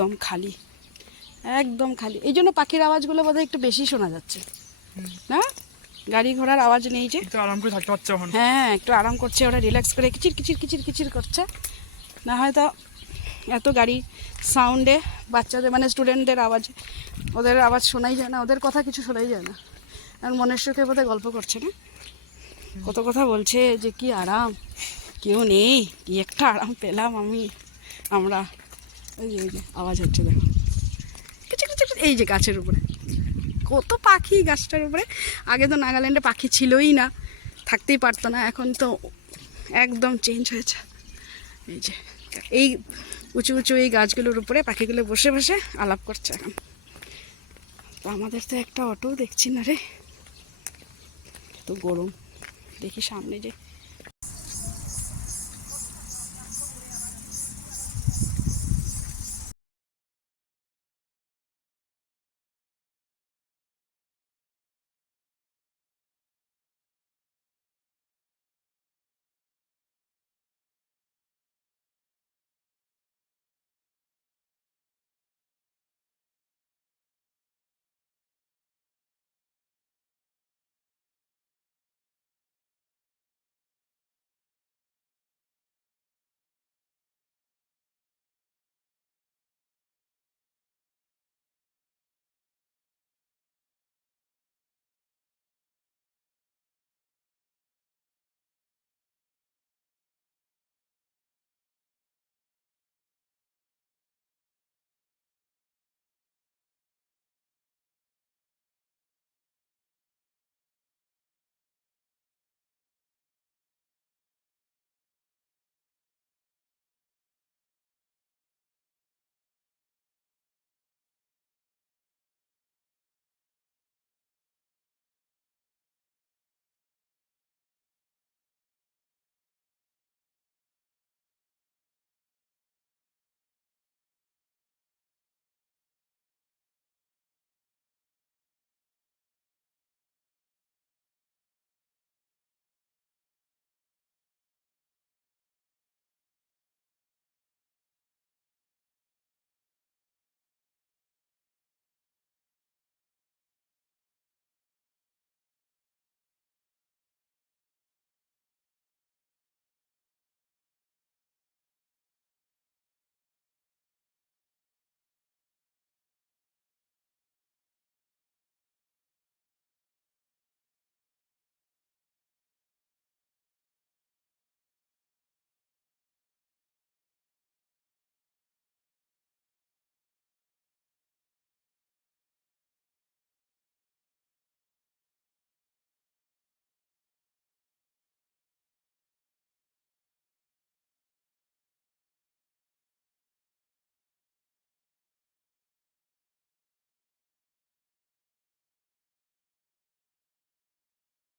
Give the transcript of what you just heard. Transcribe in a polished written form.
একদম খালি, একদম খালি। এই জন্য পাখির আওয়াজগুলো বোধহয় একটু বেশি শোনা যাচ্ছে না, গাড়ি ঘোড়ার আওয়াজ নেই যে, একটু আরাম করে থাকতে পারছে এখন। হ্যাঁ একটু আরাম করছে ওরা, রিল্যাক্স করে কিচির কিচির কিচির কিচির করছে। না হয়তো এত গাড়ি সাউন্ডে বাচ্চাদের মানে স্টুডেন্টদের আওয়াজে ওদের আওয়াজ শোনাই যায় না, ওদের কথা কিছু শোনাই যায় না। আর মনের সুখে বোধহয় গল্প করছে না, কত কথা বলছে যে কি আরাম, কেউ নেই, কি একটা আরাম পেলাম আমরা। ওই যে আওয়াজ হচ্ছে দেখো, কিচির কিচির, এই যে গাছের উপরে কত পাখি, গাছটার উপরে। আগে তো নাগাল্যান্ডে পাখি ছিলই না, থাকতেই পারতো না, এখন তো একদম চেঞ্জ হয়েছে। এই যে এই উঁচু উঁচু এই গাছগুলোর উপরে পাখিগুলো বসে বসে আলাপ করছে এখন। তো আমাদের তো একটা অটোও দেখছি না রে, তো গরম। দেখি সামনে যে